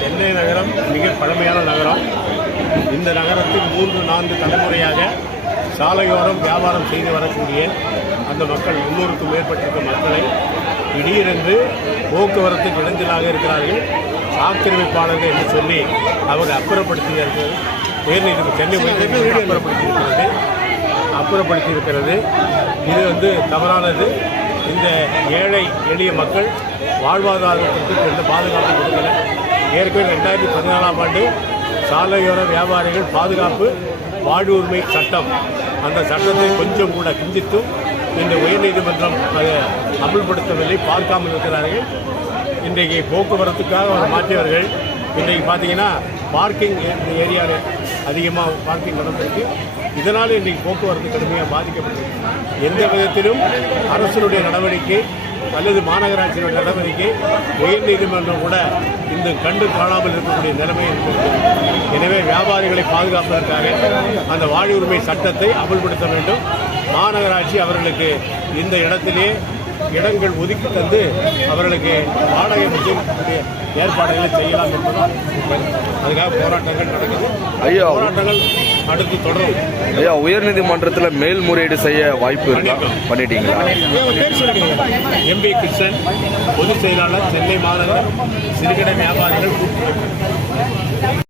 சென்னை நகரம் மிக பழமையான நகரம். இந்த நகரத்தில் 3-4 தலைமுறையாக சாலையோரம் வியாபாரம் செய்து வரக்கூடிய அந்த மக்கள் 300க்கும் மேற்பட்டிருக்க மக்களை திடீரென்று போக்குவரத்துக்கு இடைஞ்சலாக இருக்கிறார்கள், ஆக்கிரமிப்பாளர்கள் என்று சொல்லி அவர் அப்புறப்படுத்தியிருக்கிறது. சென்னை உயர்நீதிமன்றம் அப்புறப்படுத்தியிருக்கிறது. இது தவறானது. இந்த ஏழை எளிய மக்கள் வாழ்வாதாரத்திற்கு எந்த பாதுகாப்பு கொடுக்கல. ஏற்கனவே 2014ஆம் ஆண்டு சாலையோர வியாபாரிகள் பாதுகாப்பு வாழ்வுரிமை சட்டம், அந்த சட்டத்தை கொஞ்சம் கூட கிஞ்சித்தும் இந்த உயர்நீதிமன்றம் அதை அமல்படுத்தவில்லை, பார்க்காமல் இருக்கிறார்கள். இன்றைக்கு போக்குவரத்துக்காக மாற்றியவர்கள் இன்றைக்கு பார்த்தீங்கன்னா பார்க்கிங் ஏரியாவில் அதிகமாக பார்க்கிங் நடந்திருக்கு. இதனால் இன்றைக்கு போக்குவரத்து கடுமையாக பாதிக்கப்பட்டது. எந்த விதத்திலும் அரசினுடைய நடவடிக்கை அல்லது மாநகராட்சியினுடைய நடவடிக்கை உயர்நீதிமன்றம் கூட இந்த கண்டு காணாமல் இருக்கக்கூடிய நிலைமை இருக்கிறது. எனவே வியாபாரிகளை பாதுகாப்பதற்காக அந்த வாழ்வுரிமை சட்டத்தை அமல்படுத்த வேண்டும். மாநகராட்சி அவர்களுக்கு இந்த இடத்திலே இடங்கள் ஒதுக்கி தந்து அவர்களுக்கு வாடகை வசூலிக்கக்கூடிய ஏற்பாடுகளை செய்யலாம் என்பதால் அதுக்காக போராட்டங்கள் நடக்குது. போராட்டங்கள் அடுத்து தொடரும். ஐயா, உயர்நீதிமன்றத்தில் மேல்முறையீடு செய்ய வாய்ப்பு பண்ணிட்டீங்களா? எம்பி கிருஷ்ணன், பொதுச் செயலாளர், சென்னை மாநகர சிறுகடை வியாபாரிகள் கூட்டு